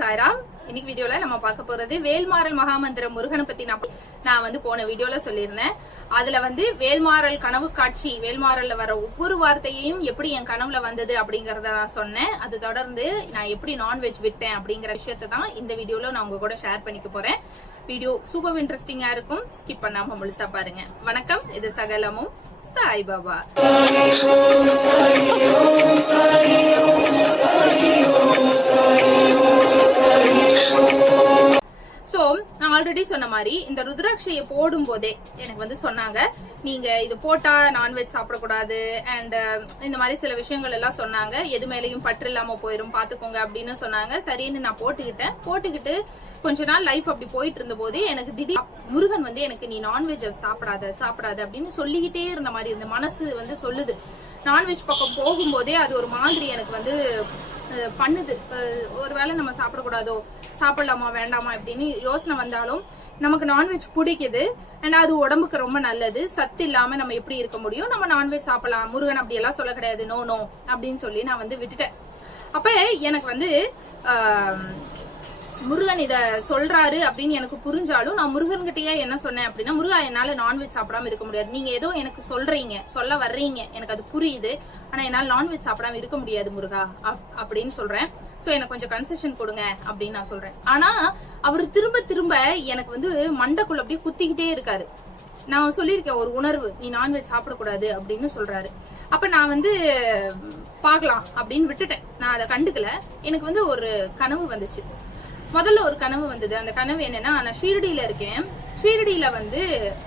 சாய்ராம். இன்னைக்கு வீடியோல நம்ம பார்க்க போறது வேல்மாறல் மகாமந்திர முருகனை பத்தி நான் போன வீடியோல சொல்லியிருந்தேன். அதுல வேல்மாறல் கனவு காட்சி, வேல்மாறல்ல வர ஒவ்வொரு வார்த்தையையும் எப்படி என் கனவுல வந்தது அப்படிங்கறத நான் சொன்னேன். அது தொடர்ந்து நான் எப்படி நான்வெஜ் விட்டேன் அப்படிங்கிற விஷயத்த தான் இந்த வீடியோல நான் உங்க கூட ஷேர் பண்ணிக்க போறேன். வீடியோ சூப்பர் இன்ட்ரெஸ்டிங்கா இருக்கும், ஸ்கிப் பண்ணாம முழுசா பாருங்க. வணக்கம், இது சகலமும் சாய்பாபா. சோ நான் ஆல்ரெடி சொன்ன மாதிரி இந்த ருத்ராட்சையை போடும் போதே எனக்கு சொன்னாங்க, நீங்க இது போட்டா நான்வெஜ் சாப்பிடக்கூடாது அண்ட் இந்த மாதிரி சில விஷயங்கள் எல்லாம் சொன்னாங்க. எது மேலையும் பற்று இல்லாம போயிரும், பாத்துக்கோங்க அப்படின்னு சொன்னாங்க. சரின்னு நான் போட்டுக்கிட்டு கொஞ்ச நாள் லைஃப் அப்படி போயிட்டு இருந்த போது எனக்கு திடீர் முருகன் எனக்கு நீ நான்வெஜ் சாப்பிடாத அப்படின்னு சொல்லிக்கிட்டே இருந்த மாதிரி இருந்த மனசு சொல்லுது. நான்வெஜ் பக்கம் போகும்போதே அது ஒரு மாதிரி எனக்கு பண்ணுது. ஒருவேளை நம்ம சாப்பிடக்கூடாதோ, சாப்பிடலாமா வேண்டாமா அப்படின்னு யோசனை வந்தாலும் நமக்கு நான்வெஜ் பிடிக்குது அண்ட் அது உடம்புக்கு ரொம்ப நல்லது. சத்து இல்லாம நம்ம எப்படி இருக்க முடியும், நம்ம நான்வெஜ் சாப்பிடலாம், முருகன் அப்படி எல்லாம் சொல்ல கிடையாது, நோ அப்படின்னு சொல்லி நான் விட்டுட்டேன். அப்ப எனக்கு முருகன் இத சொல்றாரு அப்படின்னு எனக்கு புரிஞ்சாலும் நான் முருகன் கிட்டயே என்ன சொன்னேன் அப்படின்னா, முருகா என்னால நான்வெஜ் சாப்பிடாம இருக்க முடியாது. நீங்க ஏதோ எனக்கு சொல்ல வர்றீங்க, எனக்கு அது புரியுது, ஆனா என்னால நான்வெஜ் சாப்பிடாம இருக்க முடியாது முருகா அப்படின்னு சொல்றேன். சோ எனக்கு கொஞ்சம் கன்செஷன் கொடுங்க அப்படின்னு நான் சொல்றேன். ஆனா அவர் திரும்ப எனக்கு மண்டைக்குள்ள அப்படியே குத்திக்கிட்டே இருக்காரு. நான் சொல்லியிருக்கேன் ஒரு உணர்வு, நீ நான்வெஜ் சாப்பிடக்கூடாது அப்படின்னு சொல்றாரு. அப்ப நான் பாக்கலாம் அப்படின்னு விட்டுட்டேன். நான் அதை கண்டுக்கல. எனக்கு ஒரு கனவு வந்துச்சு. முதல்ல ஒரு கனவு வந்தது. அந்த கனவு என்னன்னா, நான் ஷீரடியில இருக்கேன். ஷீரடியில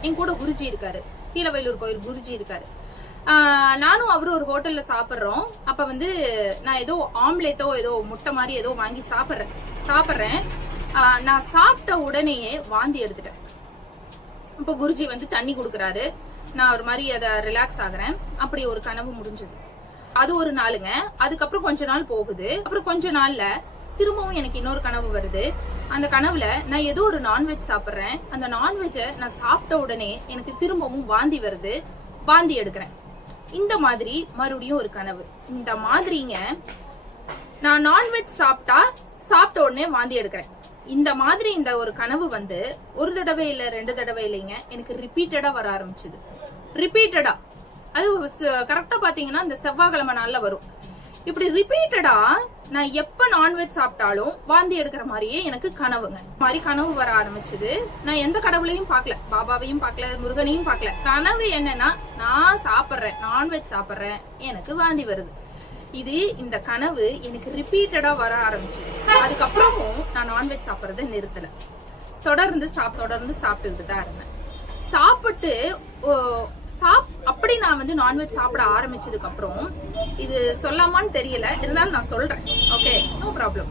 என் கூட குருஜி இருக்காரு, கீழவயலூர் கோயில் குருஜி இருக்காரு. நானும் அவரும் ஒரு ஹோட்டல்ல சாப்பிடுறோம். அப்ப நான் ஏதோ ஆம்லேட்டோ ஏதோ முட்டை மாதிரி ஏதோ வாங்கி சாப்பிடுறேன். நான் சாப்பிட்ட உடனேயே வாந்தி எடுத்துட்டேன். இப்ப குருஜி தண்ணி குடுக்கறாரு, நான் ஒரு மாதிரி அத ரிலாக்ஸ் ஆகுறேன். அப்படி ஒரு கனவு முடிஞ்சது. அது ஒரு நாளுங்க. அதுக்கப்புறம் கொஞ்ச நாள் போகுது. அப்புறம் கொஞ்ச நாள்ல திரும்பவும் எனக்கு இன்னொரு கனவு வருது. அந்த கனவுல நான் ஏதோ ஒரு நான்வெஜ் சாப்பிடுறேன். அந்த நான்வெஜ்ஜ நான் சாப்பிட்ட உடனே எனக்கு திரும்பவும் வாந்தி வருது, வாந்தி எடுக்கிறேன். இந்த மாதிரி மறுபடியும் ஒரு கனவு. இந்த மாதிரிங்க, நான் நான்வெஜ் சாப்பிட்ட உடனே வாந்தி எடுக்கிறேன். இந்த மாதிரி இந்த ஒரு கனவு ஒரு தடவை இல்ல, 2 தடவை இல்லைங்க, எனக்கு ரிப்பீட்டடா வர ஆரம்பிச்சது. ரிப்பீட்டடா, அது கரெக்டா பாத்தீங்கன்னா இந்த செவ்வாய்க்கிழமை நாள்ல வரும். இப்படி ரிப்பீட்டடா நான் எப்ப நான்வெஜ் சாப்பிட்டாலும் வாந்தி எடுக்கிற மாதிரியே எனக்கு கனவுங்க. மாதிரி கனவு வர ஆரம்பிச்சது. நான் எந்த கடவுளையும் பார்க்கல, பாபாவையும் பார்க்கல, முருகனையும் பார்க்கல. கனவு என்னன்னா, நான் சாப்பிடுறேன், நான்வெஜ் சாப்பிடுறேன், எனக்கு வாந்தி வருது. இந்த கனவு எனக்கு ரிப்பீட்டடா வர ஆரம்பிச்சது. அதுக்கப்புறமும் நான் நான்வெஜ் சாப்பிடறத நிறுத்தல. தொடர்ந்து சாப்பிட்டுட்டு தான் இருந்தேன். அப்படி நான் நான்வெஜ் சாப்பிட ஆரம்பிச்சதுக்கு அப்புறம், இது சொல்லாமான்னு தெரியல, இருந்தாலும் நான் சொல்றேன், ஓகே, நோ ப்ராப்ளம்.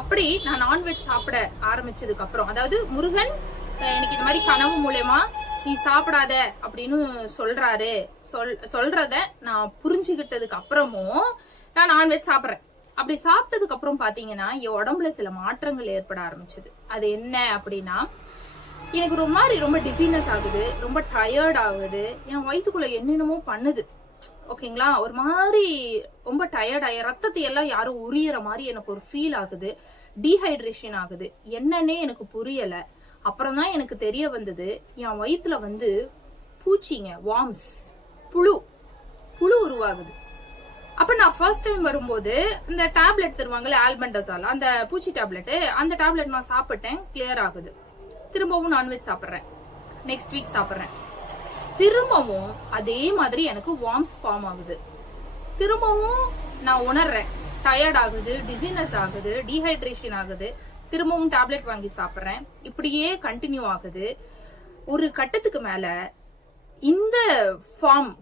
அப்படி நான் நான்வெஜ் சாப்பிட ஆரம்பிச்சதுக்கு அப்புறம், அதாவது முருகன் எனக்கு இந்த மாதிரி கனவு மூலமா நீ சாப்பிடாத அப்படின்னு சொல்றத நான் புரிஞ்சுக்கிட்டதுக்கு அப்புறமும் நான் நான்வெஜ் சாப்பிடுறேன். அப்படி சாப்பிட்டதுக்கு அப்புறம் பாத்தீங்கன்னா என் உடம்புல சில மாற்றங்கள் ஏற்பட ஆரம்பிச்சது. அது என்ன அப்படின்னா, எனக்கு ரொம்ப டிசீனஸ் ஆகுது, ரொம்ப டயர்ட் ஆகுது, என் வயிற்றுக்குள்ள என்னென்னமோ பண்ணுது, ஓகேங்களா. ஒரு மாதிரி ரொம்ப டயர்ட் ஆகி ரத்தத்தை எல்லாம் யாரும் உரியற மாதிரி எனக்கு ஒரு ஃபீல் ஆகுது. டீஹைட்ரேஷன் ஆகுது. என்னன்னே எனக்கு புரியல. அப்புறம் தான் எனக்கு தெரிய வந்தது, என் வயிற்றுல பூச்சிங்க, வார்ம்ஸ், புழு உருவாகுது. அப்ப நான் ஃபர்ஸ்ட் டைம் வரும்போது இந்த டேப்லெட் தருவாங்கல்ல, ஆல்பெண்டசால், அந்த பூச்சி டேப்லெட், அந்த டேப்லெட் நான் சாப்பிட்டேன், கிளியர் ஆகுது. திரும்பவும் நான்வெஜ் சாப்பிடுறேன், நெக்ஸ்ட் வீக் சாப்பிடுறேன், திரும்பவும் அதே மாதிரி எனக்கு வார்ம்ஸ் ஃபார்ம் ஆகுது. திரும்பவும் நான் உணர்றேன், டயர்ட் ஆகுது, டிசீனஸ் ஆகுது, டீஹைட்ரேஷன் ஆகுது, திரும்பவும் டேப்லெட் வாங்கி சாப்பிடுறேன். இப்படியே கண்டினியூ ஆகுது. ஒரு கட்டத்துக்கு மேல இந்த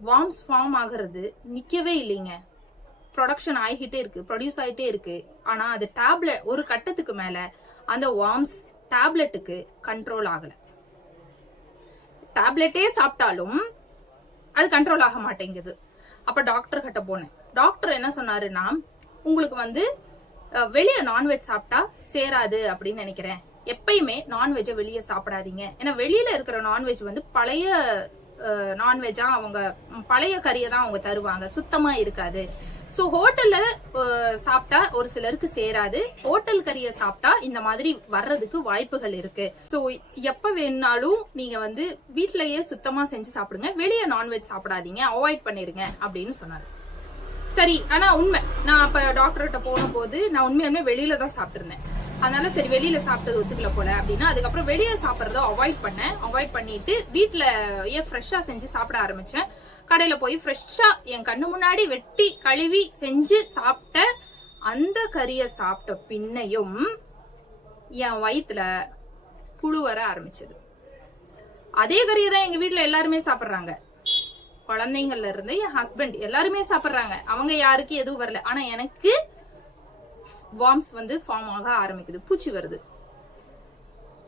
வார்ம்ஸ் ஃபார்ம் ஆகுறது நிக்கவே இல்லைங்க. ப்ரொடக்ஷன் ஆகிட்டே இருக்கு, ப்ரொடியூஸ் ஆகிட்டே இருக்கு. ஆனா அது டேப்லெட் ஒரு கட்டத்துக்கு மேல அந்த வார்ம்ஸ் டேப்லெட்டுக்கு கண்ட்ரோல் ஆகல. டேப்லெட்டே சாப்பிட்டாலும் அது கண்ட்ரோல் ஆக மாட்டேங்குது. அப்ப டாக்டர் கிட்ட போனேன். டாக்டர் என்ன சொன்னாருன்னா, உங்களுக்கு வெளியே நான்வெஜ் சாப்பிட்டா சேராது அப்படின்னு நினைக்கிறேன். எப்பயுமே நான்வெஜ்ஜை வெளியே சாப்பிடாதீங்க. ஏன்னா வெளியில இருக்கிற நான்வெஜ் பழைய நான்வெஜ்ஜா, அவங்க பழைய கறியை தான் அவங்க தருவாங்க, சுத்தமா இருக்காது. சோ ஹோட்டல்ல சாப்பிட்டா ஒரு சிலருக்கு சேராது. ஹோட்டல் கறியை சாப்பிட்டா இந்த மாதிரி வர்றதுக்கு வாய்ப்புகள் இருக்கு. சோ எப்ப வேணாலும் நீங்க வந்து வீட்லயே சுத்தமா செஞ்சு சாப்பிடுங்க, வெளியே நான்வெஜ் சாப்பிடாதீங்க, அவாய்ட் பண்ணிருங்க அப்படின்னு சொன்னாரு. சரி, ஆனா உண்மை, நான் அப்ப டாக்டர்கிட்ட போன போது நான் உண்மையாலுமே வெளியில தான் சாப்பிட்டுருந்தேன். அதனால சரி வெளியில சாப்பிட்டது ஒத்துக்கல போல அப்படின்னா அதுக்கப்புறம் வெளியே சாப்பிடறத அவாய்ட் பண்ணிட்டு வீட்டுலயே ஃப்ரெஷ்ஷா செஞ்சு சாப்பிட ஆரம்பிச்சேன். கடையில போய் ஃப்ரெஷ்ஷா என் கண்ணு முன்னாடி வெட்டி கழுவி செஞ்சு சாப்பிட்ட அந்த கறியை சாப்பிட்ட பின்னையும் என் வயிற்றுல புழு வர ஆரம்பிச்சது. அதே கறியை தான் எங்க வீட்டுல எல்லாருமே சாப்பிடுறாங்க, குழந்தைங்கள்ல இருந்து என் ஹஸ்பண்ட் எல்லாருமே சாப்பிடுறாங்க, அவங்க யாருக்கு எதுவும் வரல. ஆனா எனக்கு வார்ம்ஸ் வந்து ஃபார்ம் ஆக ஆரம்பிக்குது, பூச்சி வருது.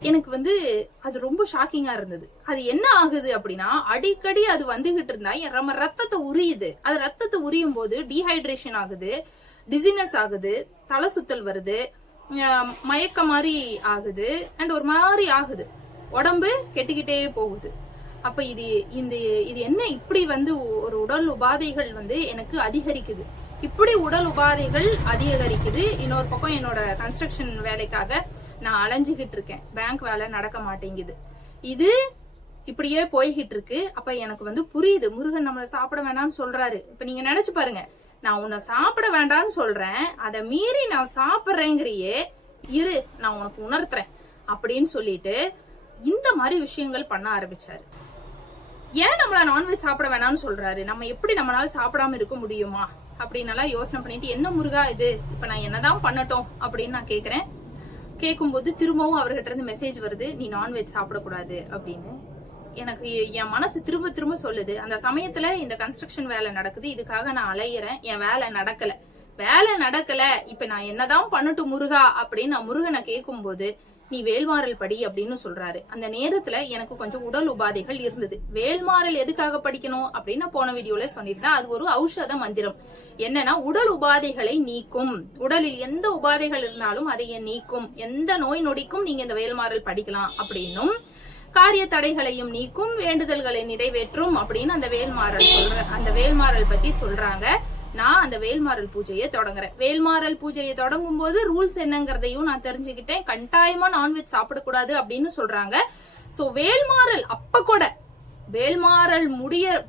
எனக்கு வந்து அது ரொம்ப ஷாக்கிங்கா இருந்தது. அது என்ன ஆகுது அப்படின்னா அடிக்கடி அது வந்துகிட்டு இருந்தா நம்ம ரத்தத்தை உரியுது. அது ரத்தத்தை உரியும் போது டீஹைட்ரேஷன் ஆகுது, டிசினஸ் ஆகுது, தலை சுத்தல் வருது, மயக்க மாதிரி ஆகுது, அண்ட் ஒரு மாதிரி ஆகுது, உடம்பு கெட்டுக்கிட்டே போகுது. அப்ப இது என்ன இப்படி வந்து ஒரு உடல் உபாதைகள் வந்து எனக்கு அதிகரிக்குது, இப்படி உடல் உபாதைகள் அதிகரிக்குது. இன்னொரு பக்கம் என்னோட கன்ஸ்ட்ரக்ஷன் வேலைக்காக நான் அலைஞ்சுகிட்டு இருக்கேன், பேங்க் வேலை நடக்க மாட்டேங்குது, இது இப்படியே போய்கிட்டு இருக்கு. அப்ப எனக்கு வந்து புரியுது, முருகன் நம்மள சாப்பிட வேண்டாம்னு சொல்றாரு. இப்ப நீங்க நினைச்சு பாருங்க, நான் உன்னை சாப்பிட வேண்டாம்னு சொல்றேன், அதை மீறி நான் சாப்பிடுறேங்கிறியே, இரு நான் உனக்கு உணர்த்துறேன் அப்படின்னு சொல்லிட்டு இந்த மாதிரி விஷயங்கள் பண்ண ஆரம்பிச்சாரு. ஏன் நம்மள நான்வெஜ் சாப்பிட வேணாம்னு சொல்றாரு, நம்ம எப்படி நம்மளால சாப்பிடாம இருக்க முடியுமா அப்படின்னு யோசனை பண்ணிட்டு, என்ன முருகா இது, இப்ப நான் என்னதான் பண்ணட்டும் அப்படின்னு நான் கேக்குறேன். கேட்கும்போது திரும்பவும் அவர்கிட்ட இருந்து மெசேஜ் வருது, நீ நான்வெஜ் சாப்பிடக்கூடாது அப்படின்னு. எனக்கு என் மனசு திரும்ப திரும்ப சொல்லுது. அந்த சமயத்துல இந்த கன்ஸ்ட்ரக்ஷன் வேலை நடக்குது, இதுக்காக நான் அலையிறேன், என் வேலை நடக்கல, இப்ப நான் என்னதான் பண்ணட்டும் முருகா அப்படின்னு நான் முருகனை கேட்கும் போது, நீ வேல்மாறல் படி அப்படின்னு சொல்றாரு. அந்த நேரத்துல எனக்கு கொஞ்சம் உடல் உபாதைகள் இருந்தது. வேல்மாறல் எதுக்காக படிக்கணும் அப்படின்னு நான் போன வீடியோல சொல்லியிருந்தேன். அது ஒரு ஔஷத மந்திரம். என்னன்னா உடல் உபாதைகளை நீக்கும், உடலில் எந்த உபாதைகள் இருந்தாலும் அதை நீக்கும், எந்த நோய் நொடிக்கும் நீங்க இந்த வேல்மாறல் படிக்கலாம் அப்படின்னும், காரிய தடைகளையும் நீக்கும், வேண்டுதல்களை நிறைவேற்றும் அப்படின்னு அந்த வேல்மாறல் பத்தி சொல்றாங்க. நான் அந்த வேல்மாறல் பூஜையை தொடங்குறேன். வேல்மாறல் பூஜையை தொடங்கும் போது ரூல்ஸ் என்னங்கறதையும் நான் தெரிஞ்சுக்கிட்டேன். கட்டாயமா நான்வெஜ் சாப்பிடக்கூடாது அப்படின்னு சொல்றாங்க. சோ வேல்மாறல் அப்ப கூட வேல்மாறல்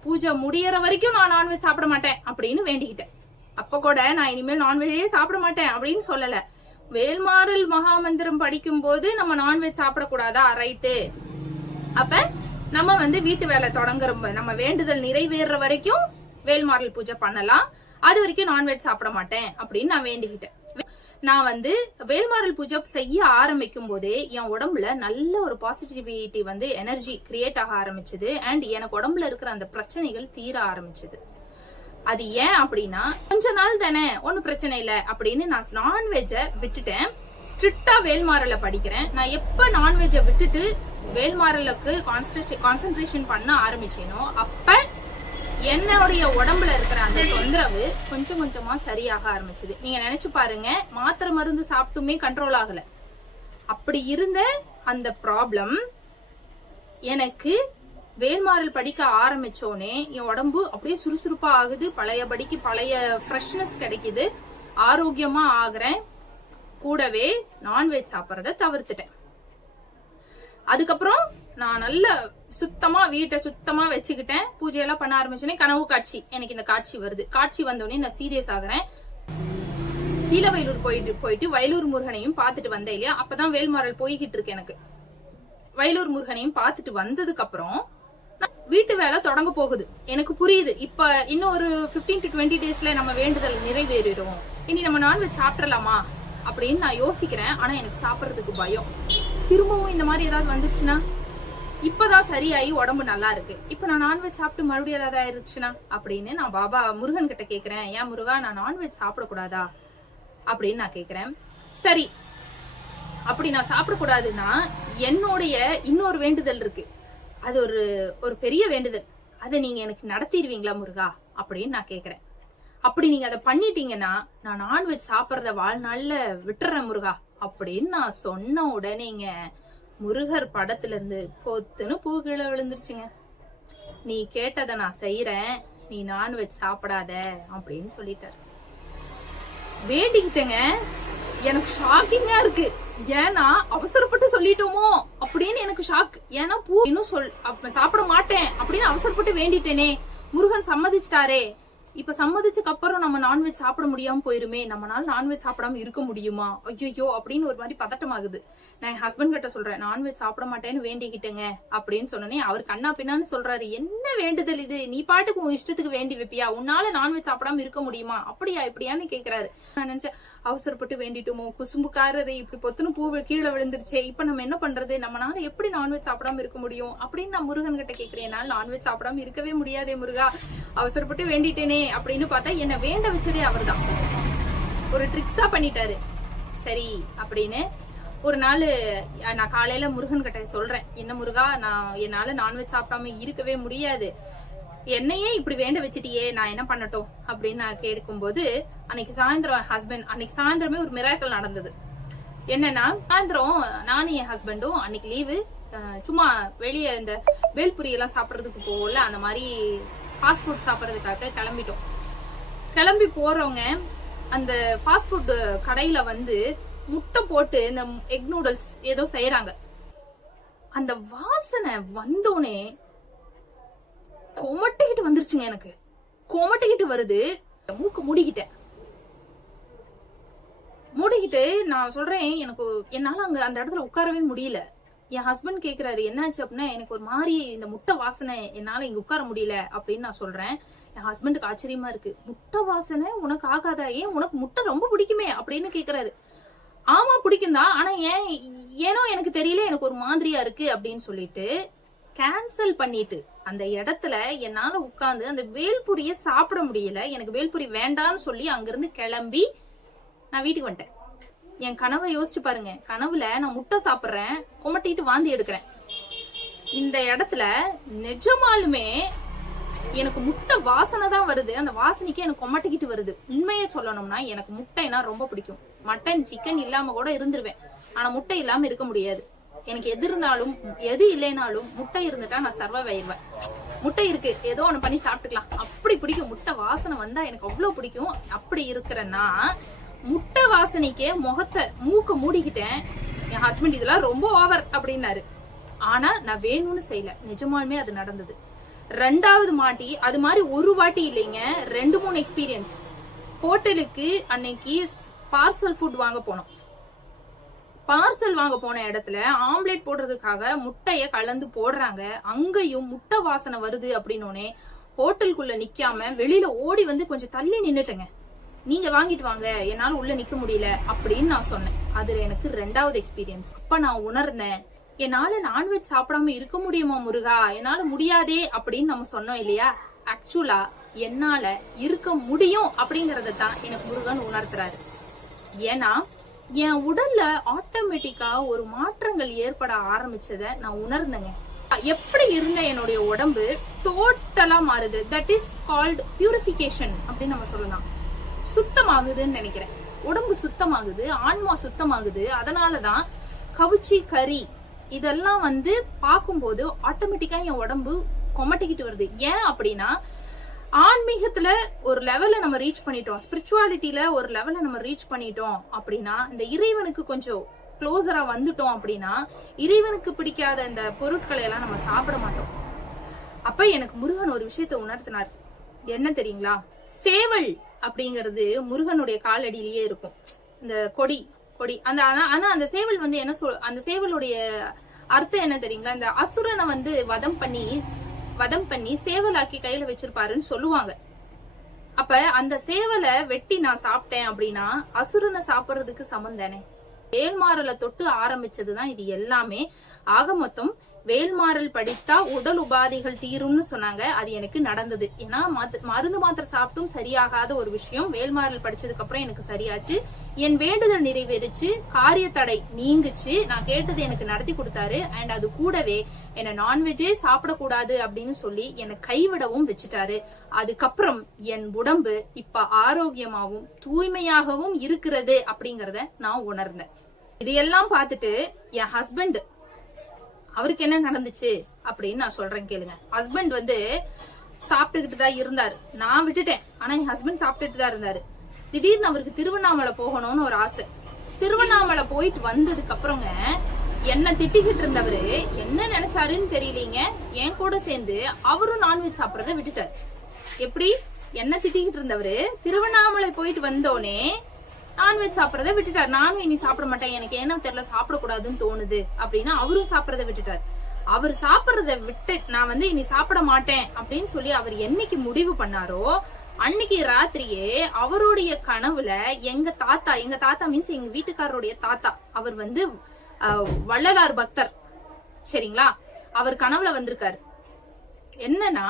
பூஜை முடியற வரைக்கும் நான் நான்வெஜ் சாப்பிட மாட்டேன் அப்படின்னு வேண்டிக்கிட்டேன். அப்ப கூட நான் இனிமேல் நான்வெஜ்ஜே சாப்பிட மாட்டேன் அப்படின்னு சொல்லல. வேல்மாறல் மகாமந்திரம் படிக்கும் போது நம்ம நான்வெஜ் சாப்பிடக்கூடாதா, ரைட்டு, அப்ப நம்ம வந்து வீட்டு வேலை தொடங்குற, நம்ம வேண்டுதல் நிறைவேற வரைக்கும் வேல்மாறல் பூஜை பண்ணலாம், அது வரைக்கும் நான்வெஜ் சாப்பிட மாட்டேன் அப்படின்னு நான் வேண்டிக்கிட்டேன். நான் வந்து வேல்மாறல் பூஜை செய்ய ஆரம்பிக்கும் போதே என் உடம்புல நல்ல ஒரு பாசிட்டிவிட்டி வந்து எனர்ஜி கிரியேட் ஆக ஆரம்பிச்சது. அண்ட் எனக்கு உடம்புல இருக்கிற அந்த பிரச்சனைகள் தீர ஆரம்பிச்சது. அது ஏன் அப்படின்னா, கொஞ்ச நாள் தானே ஒன்னும் பிரச்சனை இல்லை அப்படின்னு நான் நான்வெஜ்ஜை விட்டுட்டேன். ஸ்ட்ரிக்டா வேல்மாறலை படிக்கிறேன். நான் எப்ப நான்வெஜ்ஜை விட்டுட்டு வேல்மாறலுக்கு கான்சென்ட்ரேஷன் பண்ண ஆரம்பிச்சேனோ அப்ப என்னுடைய உடம்புல இருக்கிற அந்த தொந்தரவு கொஞ்சம் கொஞ்சமா சரியாக ஆரம்பிச்சது. நீங்க நினைச்சு பாருங்க, மாத்திரை மருந்து சாப்பிட்டுமே கண்ட்ரோல் ஆகல. அப்படி இருந்த அந்த ப்ராப்ளம் எனக்கு வேல்மாறல் படிக்க ஆரம்பிச்சோனே என் உடம்பு அப்படியே சுறுசுறுப்பா ஆகுது, பழையபடிக்கு பழைய ஃப்ரெஷ்னஸ் கிடைக்குது, ஆரோக்கியமா ஆகுறேன். கூடவே நான்வெஜ் சாப்பிட்றத தவிர்த்துட்டேன். அதுக்கப்புறம் நான் நல்ல சுத்தமா வீட்டை சுத்தமா வச்சுக்கிட்டேன். பூஜையெல்லாம் பண்ண ஆரம்பிச்சோன்னே கனவு காட்சி, எனக்கு இந்த காட்சி வருது. காட்சி வந்தோடனே நான் சீரியஸ் ஆகுறேன். கீழவயலூர் போயிட்டு வயலூர் முருகனையும் பார்த்துட்டு வந்தேன் இல்லையா, அப்பதான் வேல்மாறல் போய்கிட்டு இருக்கு. எனக்கு வயலூர் முருகனையும் பார்த்துட்டு வந்ததுக்கு அப்புறம் வீட்டு வேலை தொடங்க போகுது. எனக்கு புரியுது, இப்ப இன்னும் ஒரு 15 to 20 டேஸ்ல நம்ம வேண்டுதல் நிறைவேறிடும், இனி நம்ம நான்வெஜ் சாப்பிடலாமா அப்படின்னு நான் யோசிக்கிறேன். ஆனா எனக்கு சாப்பிடறதுக்கு பயம். திரும்பவும் இந்த மாதிரி ஏதாவது வந்துருச்சுன்னா, இப்பதான் சரியாயி உடம்பு நல்லா இருக்கு, இப்ப நான் நான்வெஜ் சாப்பிட்டு மறுபடியும் ஏதாவது ஆயிருச்சுன்னா அப்படின்னு நான் பாபா முருகன் கிட்ட கேக்குறேன். ஏன் முருகா, நான் நான்வெஜ் சாப்பிடக்கூடாதா அப்படின்னு நான் கேக்குறேன். சரி, அப்படி நான் சாப்பிடக்கூடாதுன்னா என்னுடைய இன்னொரு வேண்டுதல் இருக்கு, அது ஒரு பெரிய வேண்டுதல், அதை நீங்க எனக்கு நடத்திடுவீங்களா முருகா அப்படின்னு நான் கேக்குறேன். அப்படி நீங்க அதை பண்ணிட்டீங்கன்னா நான் நான்வெஜ் சாப்பிட்றத வாழ்நாள்ல விட்டுறேன் முருகா அப்படின்னு நான் சொன்ன உடனேங்க முருகர் படத்துல இருந்து பொத்துன்னு பூ கீழே விழுந்துருச்சுங்க. நீ கேட்டதை நான் செய்யறேன், நீ நான்வெஜ் சாப்பிடாத அப்படின்னு சொல்லிட்டார். வேண்டிக்கிட்டேங்க. எனக்கு ஷாக்கிங்கா இருக்கு. ஏன்னா அவசரப்பட்டு சொல்லிட்டோமோ அப்படின்னு எனக்கு ஷாக். ஏன்னா பூ இன்னும் சாப்பிட மாட்டேன் அப்படின்னு அவசரப்பட்டு வேண்டிட்டேனே. முருகன் சம்மதிச்சிட்டாரே. இப்ப சம்மதிச்சுக்கு அப்புறம் நம்ம நான்வெஜ் சாப்பிட முடியாம போயிருமே, நம்மளால நான்வெஜ் சாப்பிடாம இருக்க முடியுமா, ஐயோ அப்படின்னு ஒரு மாதிரி பதட்டமாகுது. நான் என் ஹஸ்பண்ட் கிட்ட சொல்றேன், நான்வெஜ் சாப்பிட மாட்டேன்னு வேண்டிக்கிட்டேங்க அப்படின்னு சொன்னே. அவர் கண்ணா பின்னான்னு சொல்றாரு, என்ன வேண்டுதல் இது, நீ பாட்டுக்கு உன் இஷ்டத்துக்கு வேண்டி வைப்பியா, உன்னால நான்வெஜ் சாப்பிடாம இருக்க முடியுமா, அப்படியா இப்படியான்னு கேக்குறாரு. நான் நினைச்சேன் அவசரப்பட்டு வேண்டிட்டோமோ, குசும்புக்காரரு இப்படி பொத்துன்னு பூ கீழே விழுந்துருச்சே, இப்ப நம்ம என்ன பண்றது, நம்மளால எப்படி நான்வெஜ் சாப்பிடாம இருக்க முடியும் அப்படின்னு நான் முருகன் கிட்ட கேக்குறேன். என்னால நான்வெஜ் சாப்பிடாம இருக்கவே முடியாதே முருகா, அவசரப்பட்டு வேண்டிட்டேனே அப்படின்னு பார்த்தா என்ன வேண்ட வச்சதே அவர்தான். ஒரு ட்ரிக்ஸா பண்ணிட்டாரு. சரி அப்படின்னு ஒரு நாள் நான் காலையில முருகன் கிட்ட சொல்றேன், என்ன முருகா, நான் என்னால நான்வெஜ் சாப்பிடாம இருக்கவே முடியாது, என்னையே இப்படி வேண்ட வச்சுட்டியே, நான் என்ன பண்ணட்டும் அப்படின்னு நான் கேட்கும்போது, அன்னைக்கு சாயந்தரமே ஒரு மிராக்கல் நடந்தது. என்னன்னா, சாயந்தரம் நானும் என் ஹஸ்பண்டும் அன்னைக்கு லீவு, சும்மா வெளியே இந்த வேல்புரி எல்லாம் சாப்பிடறதுக்கு போகல, அந்த மாதிரி ஃபாஸ்ட் ஃபுட் சாப்பிடறதுக்காக கிளம்பிட்டோம். கிளம்பி போறவங்க அந்த ஃபாஸ்ட் ஃபுட் கடையில வந்து முட்டை போட்டு இந்த எக் நூடுல்ஸ் ஏதோ செய்யறாங்க. அந்த வாசனை வந்தோடனே கொமட்டிக்கிட்டு வந்துருச்சுங்க. எனக்கு கொமட்டிக்கிட்டு வருது. மூக்கு மூடிக்கிட்டு நான் சொல்றேன், எனக்கு என்னால அங்க அந்த இடத்துல உட்காரவே முடியல. என் ஹஸ்பண்ட் கேக்குறாரு, என்னாச்சு அப்படின்னா, எனக்கு ஒரு மாதிரி இந்த முட்டை வாசனை, என்னால இங்க உட்கார முடியல அப்படின்னு நான் சொல்றேன். என் ஹஸ்பண்டுக்கு ஆச்சரியமா இருக்கு. முட்டை வாசனை உனக்கு ஆகாதா, ஏன் உனக்கு முட்டை ரொம்ப பிடிக்குமே அப்படின்னு கேக்குறாரு. ஆமா பிடிக்கும் தான், ஆனா ஏனோ எனக்கு தெரியல, எனக்கு ஒரு மாதிரியா இருக்கு அப்படின்னு சொல்லிட்டு கேன்சல் பண்ணிட்டு அந்த இடத்துல என்னால உட்கார்ந்து அந்த வேல்புரிய சாப்பிட முடியல. எனக்கு வேல்புரி வேண்டான்னு சொல்லி அங்கிருந்து கிளம்பி நான் வீட்டுக்கு வந்துட்டேன். என் கனவை யோசிச்சு பாருங்க. கனவுல நான் முட்டை சாப்பிடுறேன், கொமட்டிட்டு வாந்தி எடுக்கிறேன். இந்த இடத்துல நிஜமாலுமே எனக்கு முட்டை வாசனை தான் வருது. அந்த வாசனைக்கு எனக்கு கொமட்டிக்கிட்டு வருது. உண்மையே சொல்லணும்னா எனக்கு முட்டைனா ரொம்ப பிடிக்கும். மட்டன் சிக்கன் இல்லாம கூட இருந்துருவேன், ஆனா முட்டை இல்லாம இருக்க முடியாது. எனக்கு எது இருந்தாலும் எது இல்லைனாலும் முட்டை இருந்துட்டா நான் சர்வைவ் ஆயிடுவேன். முட்டை இருக்கு, ஏதோ ஒண்ணு பண்ணி சாப்பிட்டுக்கலாம், அப்படி பிடிக்கும். முட்டை வாசனை வந்தா எனக்கு அவ்வளவு பிடிக்கும். அப்படி இருக்கிறேன்னா முட்டை வாசனைக்கே மூக்க மூடிக்கிட்டேன். என் ஹஸ்பண்ட் இதெல்லாம் ரொம்ப ஓவர் அப்படின்னாரு. ஆனா நான் வேணும்னு செய்யல, நிஜமாலுமே அது நடந்தது. ரெண்டாவது மாட்டி அது மாதிரி ஒரு வாட்டி இல்லைங்க, 2-3 எக்ஸ்பீரியன்ஸ். ஹோட்டலுக்கு அன்னைக்கு பார்சல் ஃபுட் வாங்க போனோம். பார்சல் வாங்க போன இடத்துல ஆம்லேட் போடுறதுக்காக முட்டைய கலந்து போடுறாங்க. அங்கேயும் முட்டை வாசனை வருது அப்படின்னோடனே ஹோட்டலுக்குள்ள நிக்காம வெளியில ஓடி வந்து கொஞ்சம் தள்ளி நின்னுட்டேங்க. நீங்க வாங்கிட்டு வாங்க, என்னால உள்ள நிக்க முடியல அப்படின்னு நான் சொன்னேன். அதுல எனக்கு 2வது எக்ஸ்பீரியன்ஸ். அப்ப நான் உணர்ந்தேன், என்னால நான்வெஜ் சாப்பிடாம இருக்க முடியுமா முருகா, என்னால முடியாதே அப்படின்னு நம்ம சொன்னோம் இல்லையா. ஆக்சுவலா என்னால இருக்க முடியும் அப்படிங்கறத தான் எனக்கு முருகன் உணர்த்துறாரு. ஏன்னா என் உடல்ல ஆட்டோமேட்டிக்கா ஒரு மாற்றங்கள் ஏற்பட ஆரம்பிச்சத நான் உணர்ந்தேங்க. எப்படி இருந்த என்னுடைய உடம்பு டோட்டலா மாறுது. தட் இஸ் கால்ட் பியூரிபிகேஷன் அப்படின்னு நம்ம சொல்லலாம். சுத்தமாகுதுன்னு நினைக்கிறேன். உடம்பு சுத்தமாகுது, ஆன்மா சுத்தமாகுது. அதனாலதான் கவுச்சி கறி இதெல்லாம் வந்து பார்க்கும்போது ஆட்டோமேட்டிக்கா என் உடம்பு கொமட்டிக்கிட்டு வருது. ஏன் அப்படின்னா, ஆன்மீகத்துல ஒரு லெவல்ல நம்ம ரீச் பண்ணிட்டோம், ஸ்பிரிச்சுவாலிட்டியில ஒரு லெவல்ல நம்ம ரீச் பண்ணிட்டோம் அப்படின்னா, இந்த இறைவனுக்கு கொஞ்சம் க்ளோசரா வந்துட்டோம் அப்படின்னா, இறைவனுக்கு பிடிக்காத இந்த பொருட்களை எல்லாம் நம்ம சாப்பிட மாட்டோம். அப்ப எனக்கு முருகன் ஒரு விஷயத்த உணர்த்தினார். என்ன தெரியுங்களா, சேவல் அப்படிங்கிறது முருகனுடைய காலடியிலேயே இருக்கும். இந்த கொடி அந்த ஆனா அந்த சேவல் வந்து என்ன அந்த சேவலுடைய அர்த்தம் என்ன தெரியுங்களா, இந்த அசுரனை வந்து வதம் பண்ணி சேவலாக்கி கையில வச்சிருப்பாருன்னு சொல்லுவாங்க. அப்ப அந்த சேவலை வெட்டி நான் சாப்பிட்டேன் அப்படின்னா அசுரனை சாப்பிடுறதுக்கு சமம் தானே. வேல்மாறலை தொட்டு ஆரம்பிச்சதுதான் இது எல்லாமே. ஆக மொத்தம் வேல்மாறல் படித்தா உடல் உபாதைகள் தீரும்னு சொன்னாங்க. அது எனக்கு நடந்தது. ஏன்னா மருந்து மாத்திரை சாப்பிட்டும் சரியாகாத ஒரு விஷயம் வேல்மாறல் படிச்சதுக்கு அப்புறம் எனக்கு சரியாச்சு. என் வேண்டுதல் நிறைவேறிச்சு, காரிய தடை நீங்குச்சு, நான் கேட்டது எனக்கு நடத்தி கொடுத்தாரு. அண்ட் அது கூடவே என்ன நான்வெஜ்ஜே சாப்பிடக்கூடாது அப்படின்னு சொல்லி என்னை கைவிடவும் வச்சுட்டாரு. அதுக்கப்புறம் என் உடம்பு இப்ப ஆரோக்கியமாவும் தூய்மையாகவும் இருக்கிறது அப்படிங்கறத நான் உணர்ந்தேன். இதையெல்லாம் பார்த்துட்டு என் ஹஸ்பண்ட், அவருக்கு என்ன நடந்துச்சு அப்படின்னு நான் சொல்றேன் கேளுங்க. ஹஸ்பண்ட் வந்து சாப்பிட்டுக்கிட்டு தான் இருந்தாரு, நான் விட்டுட்டேன். ஆனா என் ஹஸ்பண்ட் சாப்பிட்டுட்டு தான் இருந்தாரு. திடீர்னு அவருக்கு திருவண்ணாமலை போகணும்னு ஒரு ஆசை. திருவண்ணாமலை போயிட்டு வந்ததுக்கு அப்புறங்க என்ன திட்டிக்கிட்டு இருந்தவரு என்ன நினைச்சாருன்னு தெரியலீங்க, என் கூட சேர்ந்து அவரும் நான்வெஜ் சாப்பிடறத விட்டுட்டாரு. எப்படி? என்ன திட்டிக்கிட்டு இருந்தவரு திருவண்ணாமலை போயிட்டு வந்தோடனே நான்வெஜ் சாப்பிடறத விட்டுட்டாரு. நானும் இனி சாப்பிட மாட்டேன், எனக்கு என்ன தெரியல சாப்பிடக்கூடாதுன்னு தோணுது அப்படின்னு அவரும் சாப்பிடறத விட்டுட்டாரு. அவர் சாப்பிடறத விட்டு நான் இனி சாப்பிட மாட்டேன் அப்படின்னு சொல்லி அவர் என்னைக்கு முடிவு பண்ணாரோ அன்னைக்கு ராத்திரியே அவருடைய கனவுல எங்க தாத்தா மீன்ஸ் எங்க வீட்டுக்காரருடைய தாத்தா, அவர் வள்ளலார் பக்தர் சரிங்களா, அவர் கனவுல வந்திருக்காரு. என்னன்னா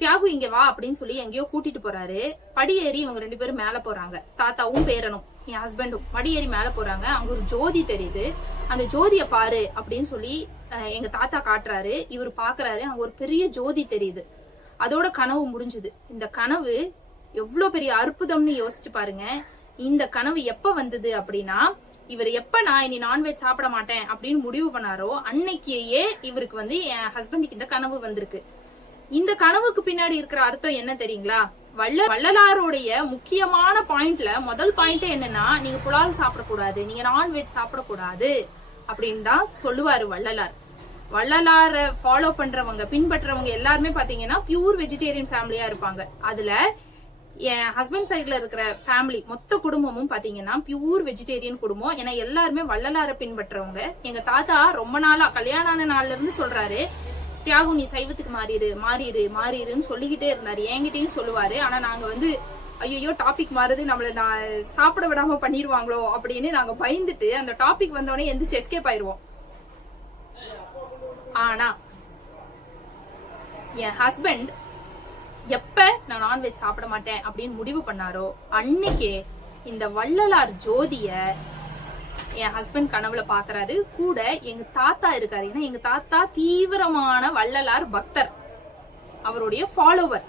தியாகு இங்க வா அப்படின்னு சொல்லி எங்கேயோ கூட்டிட்டு போறாரு. படியேறி இவங்க 2 பேரும் மேல போறாங்க, தாத்தாவும் பேரனும் என் ஹஸ்பண்டும் படியேறி மேல போறாங்க. அங்க ஒரு ஜோதி தெரியுது, அந்த ஜோதிய பாரு அப்படின்னு சொல்லி எங்க தாத்தா காட்டுறாரு. இவர் பாக்குறாரு, அங்க ஒரு பெரிய ஜோதி தெரியுது. அதோட கனவு முடிஞ்சுது. இந்த கனவு எவ்வளவு பெரிய அற்புதம்னு யோசிச்சு பாருங்க. இந்த கனவு எப்ப வந்தது அப்படின்னா, இவர் எப்ப நான் இனி நான்வெஜ் சாப்பிட மாட்டேன் அப்படின்னு முடிவு பண்ணாரோ அன்னைக்கேயே இவருக்கு என் ஹஸ்பண்டுக்கு இந்த கனவு வந்திருக்கு. இந்த கனவுக்கு பின்னாடி இருக்கிற அர்த்தம் என்ன தெரியுங்களா? வள்ளலாருடைய முக்கியமான பாயிண்ட்ல முதல் பாயிண்ட் என்னன்னா, நீங்க புலால் சாப்பிடக்கூடாது, நீங்க நான்வெஜ் சாப்பிடக்கூடாது அப்படின்னு தான் சொல்லுவாரு வள்ளலார். வள்ளலார ஃபாலோ பண்றவங்க பின்பற்றவங்க எல்லாருமே பாத்தீங்கன்னா பியூர் வெஜிடேரியன் ஃபேமிலியா இருப்பாங்க. அதுல என் ஹஸ்பண்ட் சைட்ல இருக்கிற ஃபேமிலி மொத்த குடும்பமும் பாத்தீங்கன்னா பியூர் வெஜிடேரியன் குடும்பம். ஏன்னா எல்லாருமே வள்ளலார பின்பற்றவங்க. எங்க தாத்தா ரொம்ப நாளா கல்யாணம் ஆன நாள்ல இருந்து சொல்றாரு, தியாகு நீ சைவத்துக்கு மாறிடுன்னு சொல்லிக்கிட்டே இருந்தாரு. என்கிட்டயும் சொல்லுவாரு. ஆனா நாங்க ஐயோ டாபிக் மாறுது, நம்மள நான் சாப்பிட விடாம பண்ணிருவாங்களோ அப்படின்னு நாங்க பயந்துட்டு அந்த டாபிக் வந்தோடனே எந்திரிச்சு எஸ்கேப் ஆயிருவோம். ஆனா என் ஹஸ்பண்ட் எப்ப நான் நான்வெஜ் சாப்பிட மாட்டேன் அப்படின்னு முடிவு பண்ணாரோ அன்னைக்கே இந்த வள்ளலார் ஜோதிய என் ஹஸ்பண்ட் கனவுல பாக்குறாரு. கூட எங்க தாத்தா இருக்காரு. ஏன்னா எங்க தாத்தா தீவிரமான வள்ளலார் பக்தர், அவருடைய ஃபாலோவர்.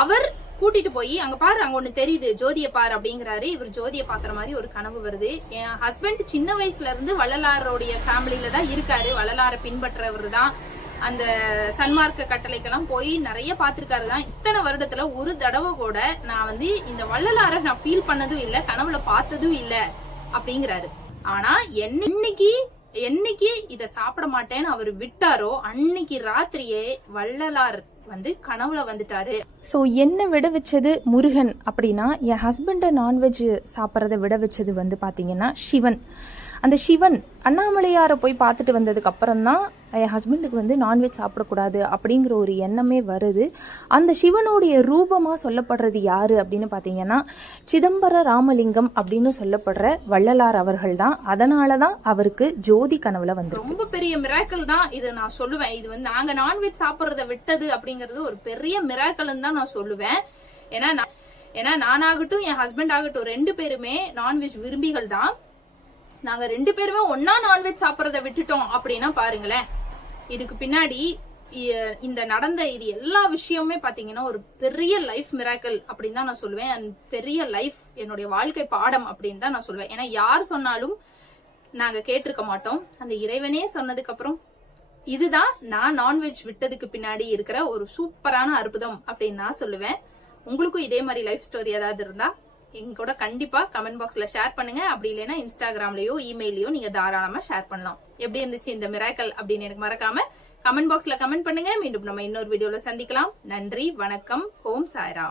அவர் கூட்டிட்டு போய் அங்க பாரு, அங்க ஒண்ணு தெரியுது, ஜோதிய பாரு அப்படிங்கிறாரு. இவர் ஜோதிய பாக்குற மாதிரி ஒரு கனவு வருது. என் ஹஸ்பண்ட் சின்ன வயசுல இருந்து வள்ளலாரோடைய ஃபேமிலியில தான் இருக்காரு. வள்ளலார பின்பற்றவர் தான். அந்த சன்மார்க்க கட்டளைக்கெல்லாம் போய் நிறைய பாத்திருக்காரு தான். இத்தனை வருடத்துல ஒரு தடவை கூட நான் இந்த வள்ளலார நான் ஃபீல் பண்ணதும் இல்ல, கனவுல பார்த்ததும் இல்ல அப்படிங்கிறாரு. ஆனா என்னைக்கு இத சாப்பிட மாட்டேன்னு அவர் விட்டாரோ அன்னைக்கு ராத்திரியே வள்ளலார் கனவுல வந்துட்டாரு. சோ என்ன விட வச்சது முருகன் அப்படின்னா, என் ஹஸ்பண்ட நான்வெஜ் சாப்பிட்றத விட வச்சது பாத்தீங்கன்னா சிவன். அந்த சிவன் அண்ணாமலையாரை போய் பார்த்துட்டு வந்ததுக்கு அப்புறம் தான் என் ஹஸ்பண்டுக்கு நான்வெஜ் சாப்பிடக்கூடாது அப்படிங்கிற ஒரு எண்ணமே வருது. அந்த சிவனுடைய ரூபமா சொல்லப்படுறது யாரு அப்படின்னு பாத்தீங்கன்னா, சிதம்பர ராமலிங்கம் அப்படின்னு சொல்லப்படுற வள்ளலார் அவர்கள் தான். அதனாலதான் அவருக்கு ஜோதி கனவுல ரொம்ப பெரிய மிராக்கிள் தான் இது நான் சொல்லுவேன். இது நாங்க நான்வெஜ் சாப்பிட்றத விட்டது அப்படிங்கறது ஒரு பெரிய மிராக்கிள் தான் நான் சொல்லுவேன். ஏன்னா நானாகட்டும் என் ஹஸ்பண்ட் ஆகட்டும் 2 பேருமே நான்வெஜ் விரும்பிகள் தான். நாங்க 2 பேருமே ஒன்னா நான்வெஜ் சாப்பிடறத விட்டுட்டோம் அப்படின்னா பாருங்களேன். இதுக்கு பின்னாடி இந்த நடந்த இது எல்லா விஷயமுமே பாத்தீங்கன்னா ஒரு பெரிய லைஃப் மிராக்கிள் அப்படின்னு தான் நான் சொல்லுவேன். பெரிய லைஃப் என்னுடைய வாழ்க்கை பாடம் அப்படின்னு தான் நான் சொல்லுவேன். ஏன்னா யார் சொன்னாலும் நாங்க கேட்டிருக்க மாட்டோம். அந்த இறைவனே சொன்னதுக்கு அப்புறம் இதுதான் நான் நான்வெஜ் விட்டதுக்கு பின்னாடி இருக்கிற ஒரு சூப்பரான அற்புதம் அப்படின்னு நான் சொல்லுவேன். உங்களுக்கும் இதே மாதிரி லைஃப் ஸ்டோரி ஏதாவது இருந்தா எங்க கூட கண்டிப்பா கமெண்ட் பாக்ஸ்ல ஷேர் பண்ணுங்க. அப்படி இல்லைன்னா இன்ஸ்டாகிராம்லயோ இமெயிலையோ நீங்க தாராளமா ஷேர் பண்ணலாம். எப்படி இருந்துச்சு இந்த மிராக்கிள் அப்படின்னு எனக்கு மறக்காம கமெண்ட் பாக்ஸ்ல கமெண்ட் பண்ணுங்க. மீண்டும் நம்ம இன்னொரு வீடியோல சந்திக்கலாம். நன்றி, வணக்கம், ஓம் சாய்ராம்.